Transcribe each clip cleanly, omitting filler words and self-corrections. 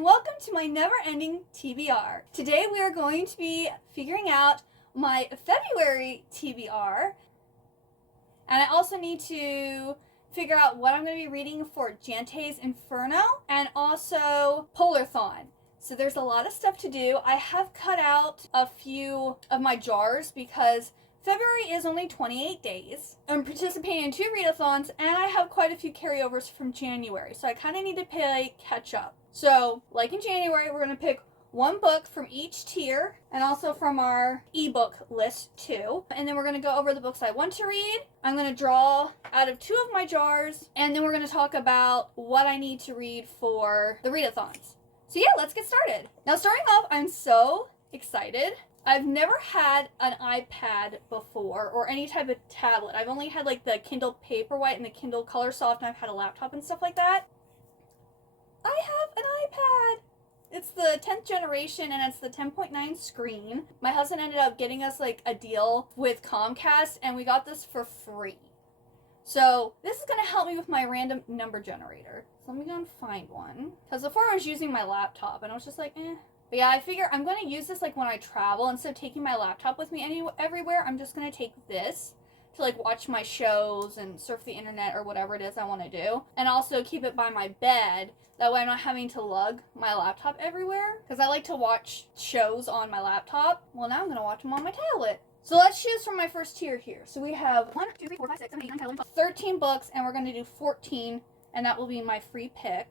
and welcome to my never-ending TBR. Today we are going to be figuring out my February TBR, and I also need to figure out what I'm going to be reading for Jante's Inferno and also Polarthon. So there's a lot of stuff to do. I have cut out a few of my jars because February is only 28 days. I'm participating in 2 readathons, and I have quite a few carryovers from January, so I kind of need to catch up. So, like in January, we're going to pick one book from each tier, and also from our ebook list too. And then we're going to go over the books I want to read. I'm going to draw out of 2 of my jars, and then we're going to talk about what I need to read for the readathons. So yeah, let's get started. Now, starting off, I'm so excited. I've never had an iPad before, or any type of tablet. I've only had like the Kindle Paperwhite and the Kindle Color Soft, and I've had a laptop and stuff like that. I have an iPad! It's the 10th generation, and it's the 10.9 screen. My husband ended up getting us like a deal with Comcast, and we got this for free. So this is going to help me with my random number generator. So let me go and find one. Because before I was using my laptop, and I was just like, eh. But yeah, I figure I'm going to use this like when I travel. Instead of taking my laptop with me everywhere, I'm just going to take this to like watch my shows and surf the internet or whatever it is I want to do. And also keep it by my bed. That way I'm not having to lug my laptop everywhere. Because I like to watch shows on my laptop. Well, now I'm going to watch them on my tablet. So let's choose from my first tier here. So we have 1, 2, 3, 4, 5, 6, 7, 8, 9, 10, 11, 12, 13 books. And we're going to do 14. And that will be my free pick.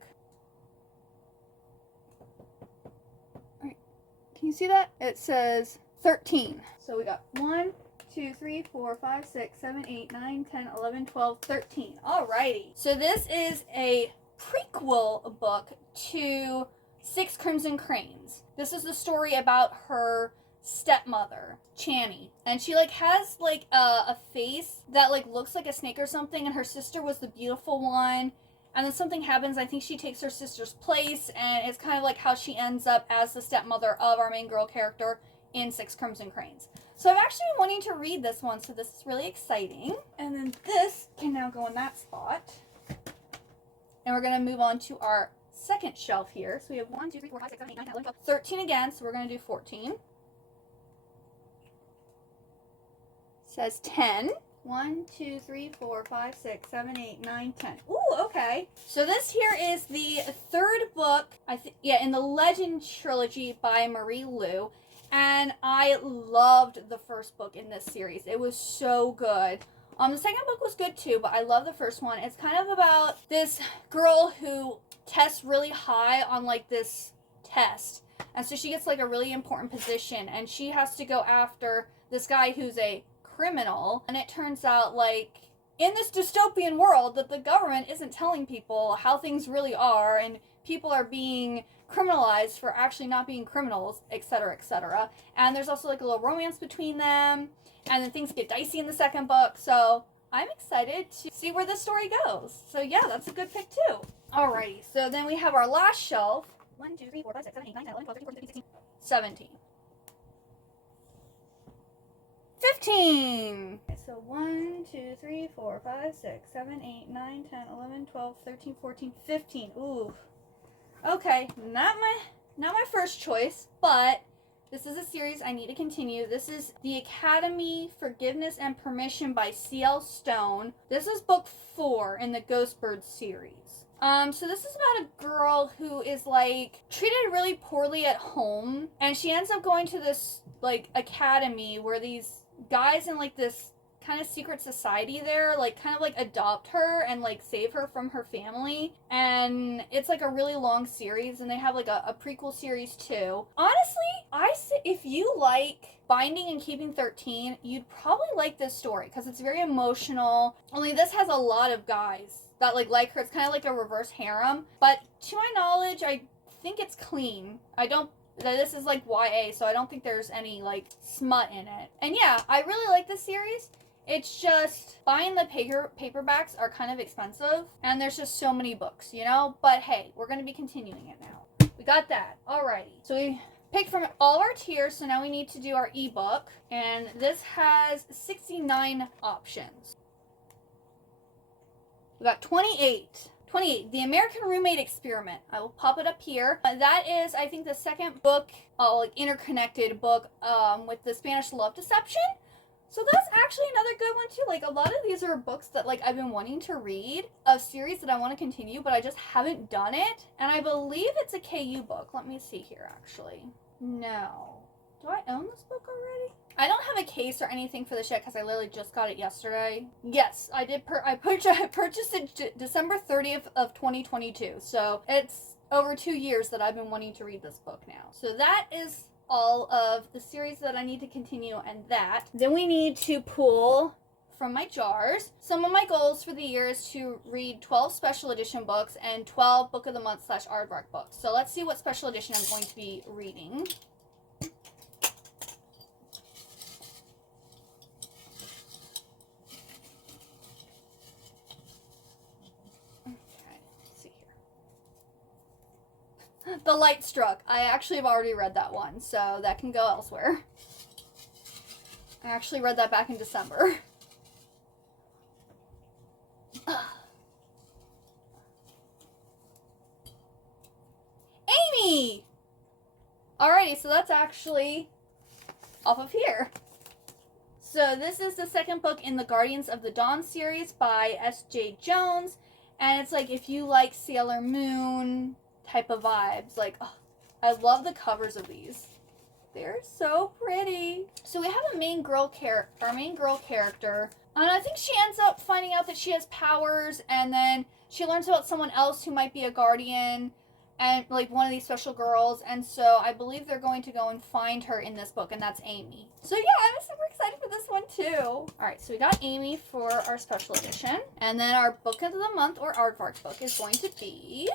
Can you see that? It says 13. So we got 1, 2, 3, 4, 5, 6, 7, 8, 9, 10, 11, 12, 13. Alrighty. So this is a prequel book to Six Crimson Cranes. This is the story about her stepmother, Channy. And she like has like a face that like looks like a snake or something, and her sister was the beautiful one. And then something happens. I think she takes her sister's place, and it's kind of like how she ends up as the stepmother of our main girl character in Six Crimson Cranes. So I've actually been wanting to read this one, so this is really exciting. And then this can now go in that spot. And we're going to move on to our second shelf here. So we have 1, 2, 3, 4, 5, 6, 7, 8, 9, 10, 11, 12, 13 again, so we're going to do 14. It says 10. 1, 2, 3, 4, 5, 6, 7, 8, 9, 10. Ooh, okay. So this here is the 3rd book, in the Legend trilogy by Marie Lu. And I loved the first book in this series. It was so good. The second book was good too, but I love the first one. It's kind of about this girl who tests really high on like this test. And so she gets like a really important position, and she has to go after this guy who's a criminal. And it turns out like in this dystopian world that the government isn't telling people how things really are, and people are being criminalized for actually not being criminals, etc., etc. And there's also like a little romance between them, and then things get dicey in the second book. So I'm excited to see where this story goes. So yeah, that's a good pick too. Alrighty, so then we have our last shelf. 1, 2, 3, 4, 5, 6, 7, 8, 9, 10, 11, 12, 13, 14, 15, 16, 17. 15. Okay, so 1, 2, 3, 4, 5, 6, 7, 8, 9, 10, 11, 12, 13, 14, 15. Ooh. Okay, not my first choice, but this is a series I need to continue. This is The Academy, Forgiveness and Permission by C.L. Stone. This is book 4 in the Ghostbird series. So this is about a girl who is like treated really poorly at home, and she ends up going to this like academy where these guys in like this kind of secret society there like kind of like adopt her and like save her from her family. And it's like a really long series, and they have like a prequel series too. Honestly, I say if you like Binding and Keeping 13, you'd probably like this story because it's very emotional. Only this has a lot of guys that like her. It's kind of like a reverse harem, but to my knowledge, I think it's clean. This is like YA, so I don't think there's any like smut in it. And yeah, I really like this series. It's just buying the paperbacks are kind of expensive, and there's just so many books, you know? But hey, we're going to be continuing it now. We got that. Alrighty. So we picked from all of our tiers, so now we need to do our ebook, and this has 69 options. We got 28 28, The American Roommate Experiment. I will pop it up here. That is, I think, the second book, like interconnected book with the Spanish love deception. So that's actually another good one too. Like, a lot of these are books that like I've been wanting to read, a series that I want to continue, but I just haven't done it. And I believe it's a KU book. Let me see here, actually. No. Do I own this book already? I don't have a case or anything for this yet because I literally just got it yesterday. Yes, I did. I purchased it December 30th of 2022. So it's over 2 years that I've been wanting to read this book now. So that is all of the series that I need to continue, and that. Then we need to pull from my jars. Some of my goals for the year is to read 12 special edition books and 12 book of the month / aardvark books. So let's see what special edition I'm going to be reading. The Light Struck. I actually have already read that one, so that can go elsewhere. I actually read that back in December. Amy! Alrighty, so that's actually off of here. So this is the second book in the Guardians of the Dawn series by S.J. Jones. And it's like, if you like Sailor Moon type of vibes, like, oh, I love the covers of these. They're so pretty. So we have our main girl character, and I think she ends up finding out that she has powers, and then she learns about someone else who might be a guardian, and like one of these special girls, and so I believe they're going to go and find her in this book, and that's Amy. So yeah, I'm super excited for this one too. Alright, so we got Amy for our special edition, and then our book of the month or aardvark book is going to be,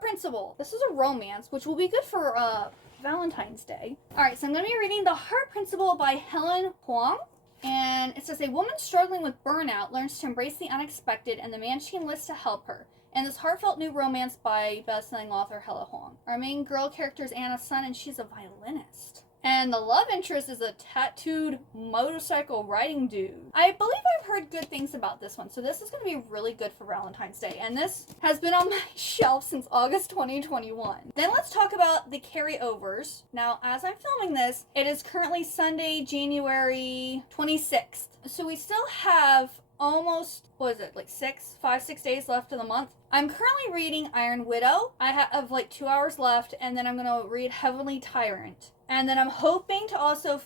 Principle. This is a romance, which will be good for Valentine's Day. Alright, so I'm going to be reading The Heart Principle by Helen Huang. And it says, a woman struggling with burnout learns to embrace the unexpected and the man she enlists to help her. And this heartfelt new romance by best-selling author Helen Huang. Our main girl character is Anna's son, and she's a violinist. And the love interest is a tattooed motorcycle riding dude. I believe I've heard good things about this one, so this is going to be really good for Valentine's Day. And this has been on my shelf since August 2021. Then let's talk about the carryovers. Now, as I'm filming this, it is currently Sunday, January 26th. So we still have almost, what is it, like 6 days left of the month. I'm currently reading Iron Widow. I have like 2 hours left, and then I'm going to read Heavenly Tyrant. And then I'm hoping to also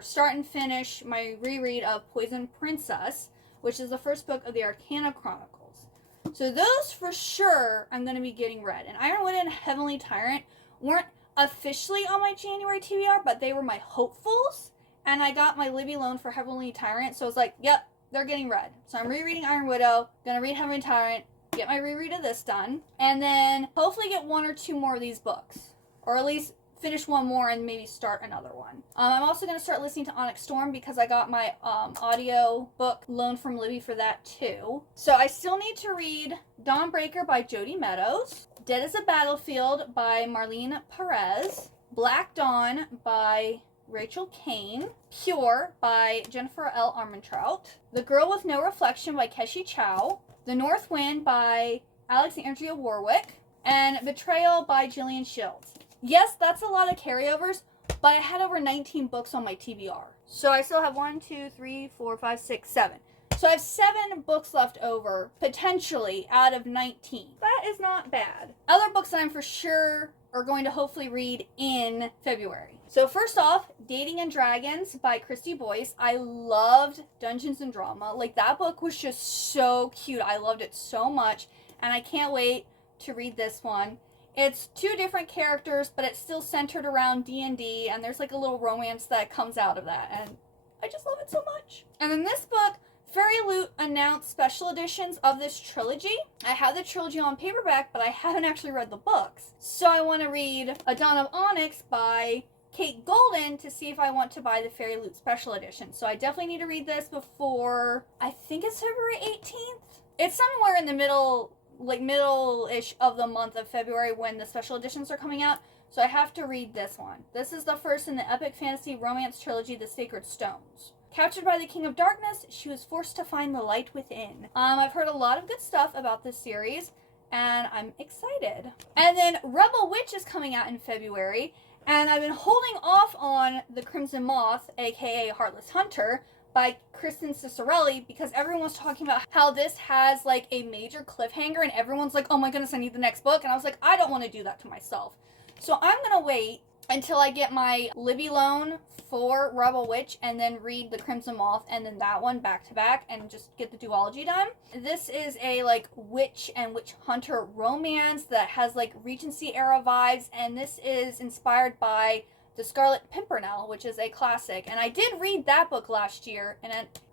start and finish my reread of Poison Princess, which is the first book of the Arcana Chronicles. So those for sure I'm going to be getting read. And Iron Widow and Heavenly Tyrant weren't officially on my January TBR, but they were my hopefuls. And I got my Libby loan for Heavenly Tyrant, so it's like, yep, they're getting read. So I'm rereading Iron Widow, gonna read Heavenly Tyrant, get my reread of this done, and then hopefully get 1 or 2 more of these books. Or at least finish one more and maybe start another one. I'm also going to start listening to Onyx Storm because I got my audio book loaned from Libby for that too. So I still need to read Dawnbreaker by Jodi Meadows, Dead as a Battlefield by Marlene Perez, Black Dawn by Rachel Kane, Pure by Jennifer L. Armentrout, The Girl with No Reflection by Keshi Chow, The North Wind by Alexandria Warwick, and Betrayal by Gillian Shields. Yes, that's a lot of carryovers, but I had over 19 books on my TBR. So I still have 1, 2, 3, 4, 5, 6, 7. So I have 7 books left over, potentially, out of 19. That is not bad. Other books that I'm for sure are going to hopefully read in February. So first off, Dating and Dragons by Christy Boyce. I loved Dungeons and Drama. Like, that book was just so cute. I loved it so much, and I can't wait to read this one. It's 2 different characters, but it's still centered around D&D, and there's like a little romance that comes out of that, and I just love it so much. And in this book, Fairy Loot announced special editions of this trilogy. I have the trilogy on paperback, but I haven't actually read the books. So I want to read A Dawn of Onyx by Kate Golden to see if I want to buy the Fairy Loot special edition. So I definitely need to read this before, I think it's February 18th. It's somewhere in the middle like middle-ish of the month of February when the special editions are coming out. So I have to read this one. This is the first in the epic fantasy romance trilogy, The Sacred Stones. Captured by the King of Darkness, she was forced to find the light within. I've heard a lot of good stuff about this series, and I'm excited. And then Rebel Witch is coming out in February, and I've been holding off on The Crimson Moth, aka Heartless Hunter, by Kristen Cicerelli, because everyone's talking about how this has like a major cliffhanger, and everyone's like, oh my goodness, I need the next book. And I was like, I don't want to do that to myself. So I'm going to wait until I get my Libby loan for Rebel Witch and then read The Crimson Moth and then that one back to back and just get the duology done. This is a like witch and witch hunter romance that has like Regency era vibes, and this is inspired by The Scarlet Pimpernel, which is a classic. And I did read that book last year,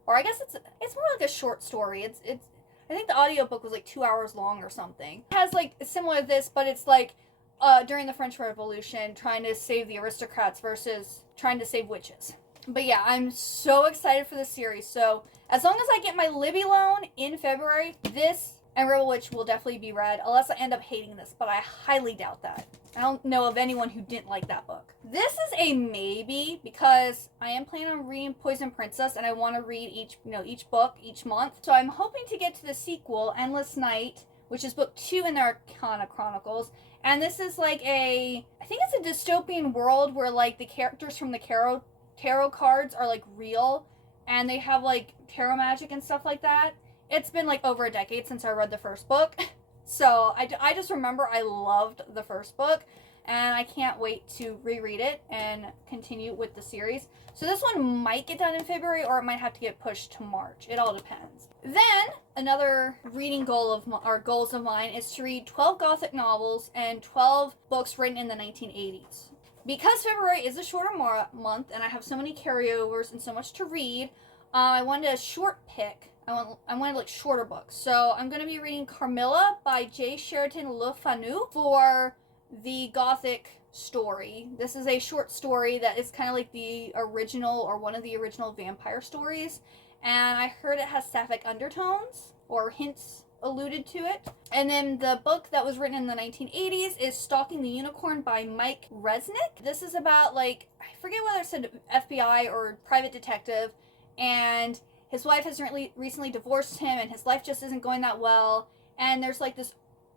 or I guess it's more like a short story. It's I think the audiobook was like 2 hours long or something. It has like similar to this, but it's like during the French Revolution, trying to save the aristocrats versus trying to save witches. But yeah, I'm so excited for this series. So as long as I get my Libby loan in February, this and Rebel Witch will definitely be read, unless I end up hating this, but I highly doubt that. I don't know of anyone who didn't like that book. This is a maybe, because I am planning on reading Poison Princess, and I want to read each book each month. So I'm hoping to get to the sequel, Endless Night, which is book 2 in the Arcana Chronicles. And this is like I think it's a dystopian world where like the characters from the tarot cards are like real, and they have like tarot magic and stuff like that. It's been like over a decade since I read the first book. So I just remember I loved the first book, and I can't wait to reread it and continue with the series. So this one might get done in February, or it might have to get pushed to March. It all depends. Then another reading goals of mine is to read 12 Gothic novels and 12 books written in the 1980s. Because February is a shorter month, and I have so many carryovers and so much to read, I wanted a short pick. I wanted like shorter books. So I'm going to be reading Carmilla by J. Sheraton Le Fanu for the Gothic story. This is a short story that is kind of like the original, or one of the original vampire stories. And I heard it has sapphic undertones, or hints alluded to it. And then the book that was written in the 1980s is Stalking the Unicorn by Mike Resnick. This is about like, I forget whether it said FBI or private detective, and his wife has recently divorced him, and his life just isn't going that well. And there's like this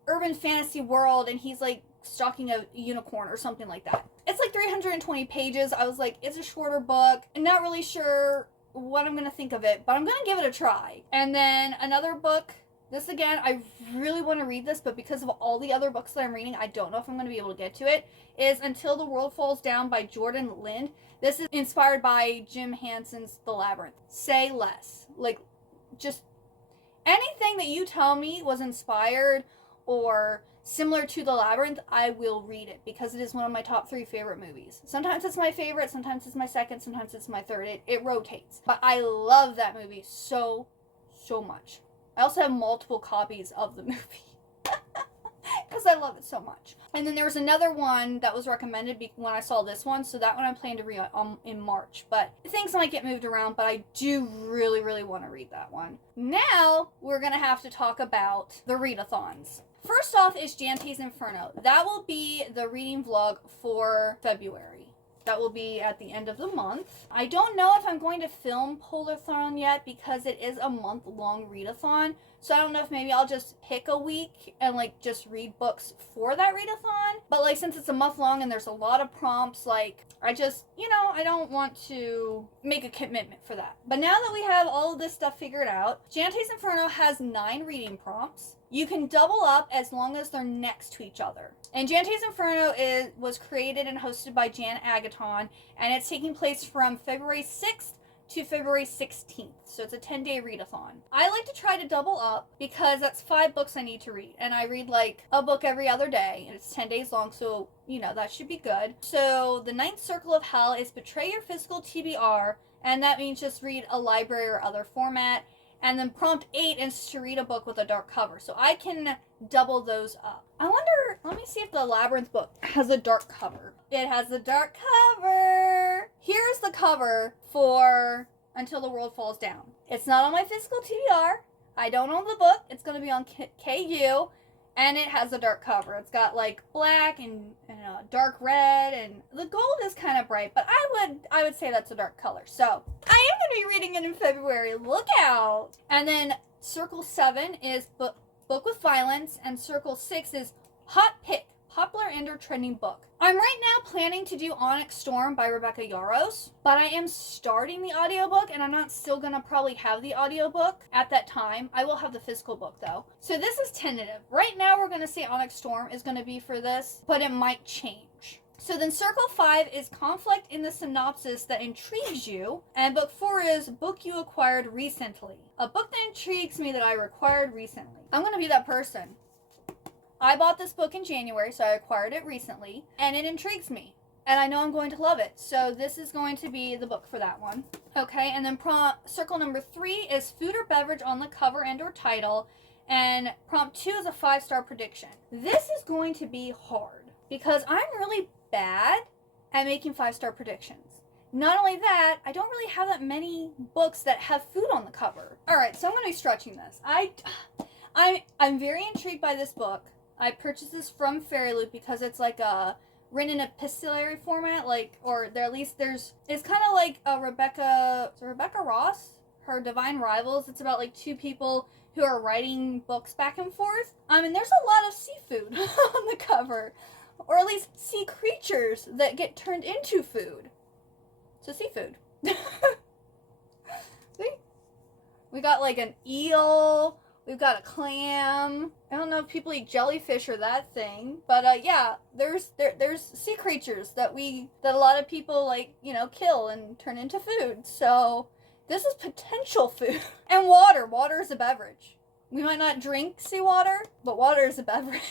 urban fantasy world, and he's like stalking a unicorn or something like that. It's like 320 pages. I was like, it's a shorter book. I'm not really sure what I'm going to think of it, but I'm going to give it a try. And then another book, this again, I really want to read this, but because of all the other books that I'm reading, I don't know if I'm going to be able to get to it, is Until the World Falls Down by Jordan Lind. This is inspired by Jim Hanson's The Labyrinth. Say less. Like, just anything that you tell me was inspired or similar to The Labyrinth, I will read it, because it is one of my top 3 favorite movies. Sometimes it's my favorite, sometimes it's my second, sometimes it's my third. It rotates. But I love that movie so much. I also have multiple copies of the movie because I love it so much. And then there was another one that was recommended when I saw this one, so that one I'm planning to read in March. But things might get moved around, but I do really want to read that one. Now we're going to have to talk about the readathons. First off is Jante's Inferno. That will be the reading vlog for February. That will be at the end of the month. I don't know if I'm going to film Polarthon yet, because it is a month-long readathon. So I don't know if maybe I'll just pick a week and like just read books for that readathon. But like, since it's a month long and there's a lot of prompts, like I just, I don't want to make a commitment for that. But now that we have all of this stuff figured out, Jante's Inferno has 9 reading prompts. You can double up as long as they're next to each other. And Jante's Inferno was created and hosted by Jan Agaton, and it's taking place from February 6th to February 16th. So it's a 10-day readathon. I like to try to double up, because that's 5 books I need to read. And I read like a book every other day, and it's 10 days long, so that should be good. So the 9th Circle of Hell is Betray Your Physical TBR, and that means just read a library or other format. And then prompt 8 is to read a book with a dark cover. So I can double those up. I wonder, let me see if the Labyrinth book has a dark cover. It has a dark cover. Here's the cover for Until the World Falls Down. It's not on my physical TBR, I don't own the book. It's going to be on KU, and it has a dark cover. It's got like black and dark red, and the gold is kind of bright, but I would say that's a dark color. So I am going to be reading it in February. Look out! And then Circle 7 is book with violence, and Circle 6 is hot pick, popular and/or trending book. I'm right now planning to do Onyx Storm by Rebecca Yarros, but I am starting the audiobook, and I'm not still going to probably have the audiobook at that time. I will have the physical book, though. So this is tentative. Right now, we're going to say Onyx Storm is going to be for this, but it might change. So then Circle 5 is conflict in the synopsis that intrigues you, and book 4 is book you acquired recently. A book that intrigues me that I acquired recently. I'm going to be that person. I bought this book in January, so I acquired it recently, and it intrigues me, and I know I'm going to love it. So this is going to be the book for that one. Okay, and then circle number 3 is food or beverage on the cover and/or title, and prompt 2 is a 5-star prediction. This is going to be hard because I'm really bad at making 5-star predictions. Not only that, I don't really have that many books that have food on the cover. All right, so I'm going to be stretching this. I'm very intrigued by this book. I purchased this from Fairy Loot because it's like written in epistolary format, it's kind of like Rebecca Ross, her Divine Rivals. It's about like two people who are writing books back and forth. And there's a lot of seafood on the cover, or at least sea creatures that get turned into food. So seafood. See? We got like an eel. We've got a clam. I don't know if people eat jellyfish or that thing, but yeah, there's sea creatures that a lot of people kill and turn into food. So this is potential food. And water. Water is a beverage. We might not drink seawater, but water is a beverage.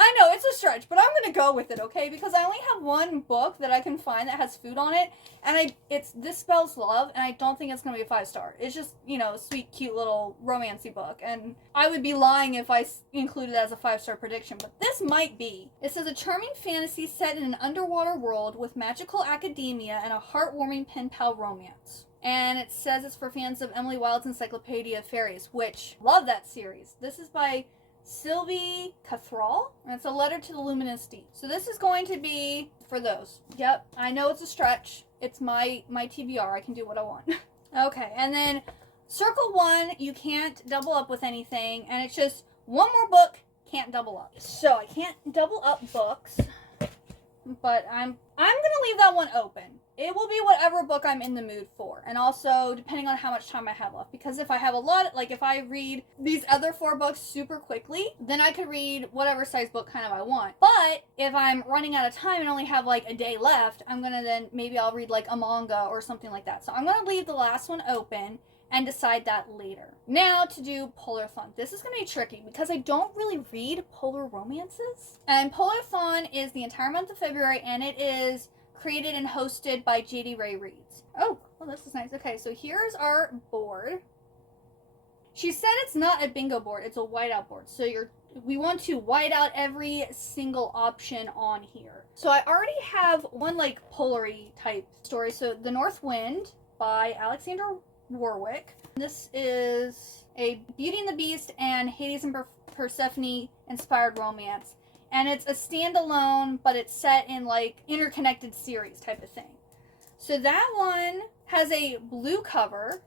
I know, it's a stretch, but I'm going to go with it, okay? Because I only have one book that I can find that has food on it, and This Spells Love, and I don't think it's going to be a 5-star. It's just, a sweet, cute little romancy book, and I would be lying if I included it as a 5-star prediction, but this might be. It says, a charming fantasy set in an underwater world with magical academia and a heartwarming pen pal romance. And it says it's for fans of Emily Wilde's Encyclopedia of Fairies, which, love that series. This is by Sylvie Cathrall, and it's a letter to the luminous deep. So this is going to be for those. Yep, I know it's a stretch. It's my TBR. I can do what I want. Okay, and then Circle 1, you can't double up with anything, and it's just one more book, can't double up. So I can't double up books, but I'm gonna leave that one open. It will be whatever book I'm in the mood for. And also, depending on how much time I have left. Because if I have a lot, if I read these other 4 books super quickly, then I could read whatever size book kind of I want. But if I'm running out of time and only have a day left, maybe I'll read a manga or something like that. So I'm going to leave the last one open and decide that later. Now to do Polarthon. This is going to be tricky because I don't really read polar romances. And Polarthon is the entire month of February, and it is created and hosted by J.D. Ray Reads. Oh, well, this is nice. Okay, so here's our board. She said it's not a bingo board, it's a whiteout board. So we want to white out every single option on here. So I already have one polar-y type story. So The North Wind by Alexander Warwick. This is a Beauty and the Beast and Hades and Persephone inspired romance. And it's a standalone, but it's set in interconnected series type of thing. So that one has a blue cover.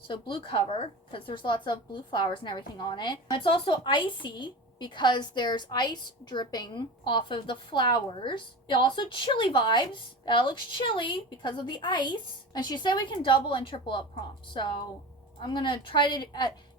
So blue cover, because there's lots of blue flowers and everything on it. It's also icy, because there's ice dripping off of the flowers. It also chilly vibes. That looks chilly because of the ice. And she said we can double and triple up prompts. So I'm going to try to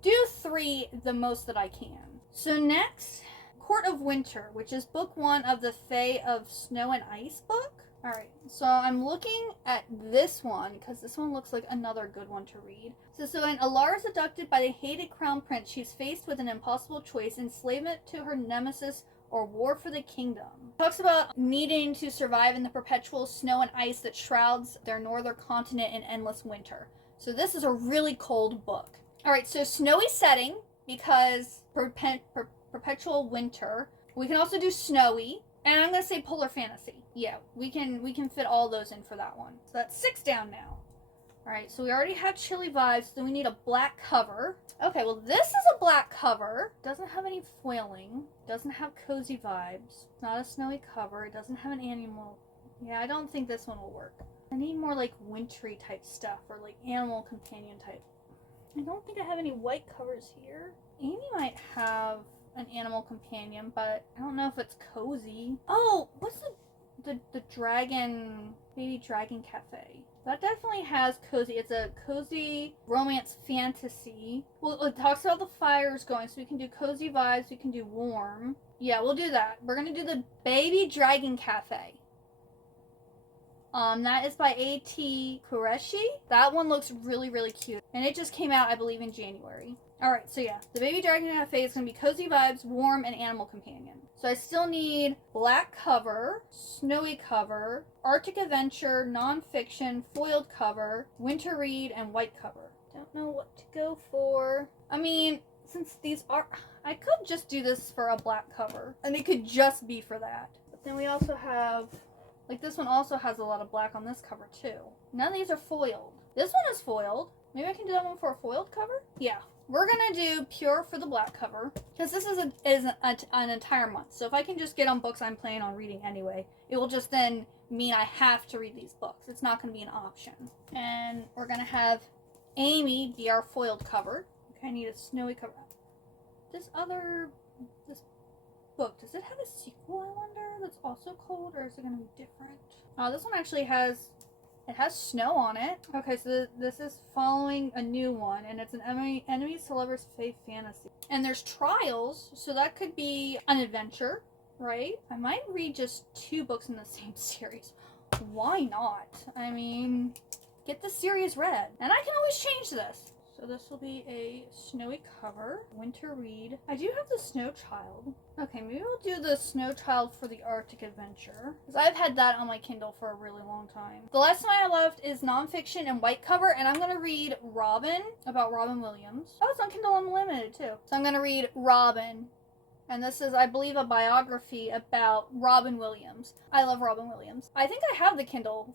do 3 the most that I can. So next, Court of Winter, which is book 1 of the Fae of Snow and Ice book. Alright, so I'm looking at this one, because this one looks like another good one to read. So when Alara is abducted by the hated crown prince, she's faced with an impossible choice: enslavement to her nemesis or war for the kingdom. It talks about needing to survive in the perpetual snow and ice that shrouds their northern continent in endless winter. So this is a really cold book. Alright, so snowy setting, because perpetual winter. We can also do snowy, and I'm going to say polar fantasy. Yeah, we can fit all those in for that one. So that's 6 down now. Alright, so we already have chilly vibes, so we need a black cover. Okay, well this is a black cover. Doesn't have any foiling. Doesn't have cozy vibes. Not a snowy cover. It doesn't have an animal. Yeah, I don't think this one will work. I need more like wintry type stuff, or like animal companion type. I don't think I have any white covers here. Amy might have an animal companion, but I don't know if it's cozy. Oh, what's the dragon, baby dragon cafe? That definitely has cozy. It's a cozy romance fantasy. Well, it talks about the fires going, so we can do cozy vibes, we can do warm. Yeah, we'll do that. We're gonna do the baby dragon cafe. That is by A.T. Qureshi. That one looks really, really cute. And it just came out, I believe, in January. Alright, so yeah. The Baby Dragon Cafe is going to be cozy vibes, warm, and animal companion. So I still need black cover, snowy cover, Arctic Adventure, nonfiction, foiled cover, winter read, and white cover. Don't know what to go for. I mean, since these are... I could just do this for a black cover. And it could just be for that. But then we also have... Like, this one also has a lot of black on this cover, too. None of these are foiled. This one is foiled. Maybe I can do that one for a foiled cover? Yeah. We're gonna do pure for the black cover. Because this is an entire month. So if I can just get on books I'm planning on reading anyway, it will just then mean I have to read these books. It's not gonna be an option. And we're gonna have Amy be our foiled cover. Okay, I need a snowy cover. This book, does it have a sequel, I wonder, that's also cold, or is it going to be different? Oh, this one actually has snow on it. Okay, so this is following a new one, and it's an enemies to lovers faith fantasy. And there's trials, so that could be an adventure, right? I might read just 2 books in the same series. Why not? I mean, get the series read. And I can always change this. So this will be a snowy cover, winter read. I do have the Snow Child. Okay, maybe we'll do the Snow Child for the Arctic Adventure, because I've had that on my Kindle for a really long time. The last one I have left is nonfiction and white cover, and I'm going to read Robin, about Robin Williams. Oh, it's on Kindle Unlimited too. So I'm going to read Robin. And this is, I believe, a biography about Robin Williams. I love Robin Williams. I think I have the Kindle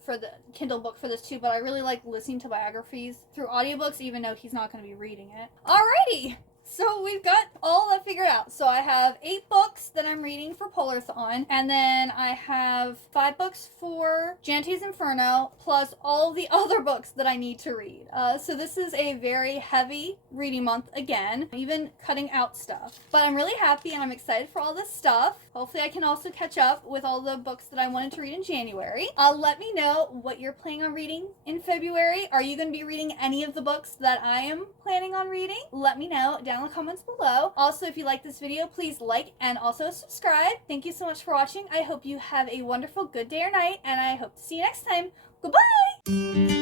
book for this too, but I really like listening to biographies through audiobooks, even though he's not going to be reading it. Alrighty! So we've got all that figured out. So I have 8 books that I'm reading for Polarthon, and then I have 5 books for Jante's Inferno, plus all the other books that I need to read. So this is a very heavy reading month again, even cutting out stuff. But I'm really happy and I'm excited for all this stuff. Hopefully I can also catch up with all the books that I wanted to read in January. Let me know what you're planning on reading in February. Are you going to be reading any of the books that I am planning on reading? Let me know down in the comments below. Also, if you like this video, please like and also subscribe. Thank you so much for watching. I hope you have a wonderful good day or night, and I hope to see you next time. Goodbye!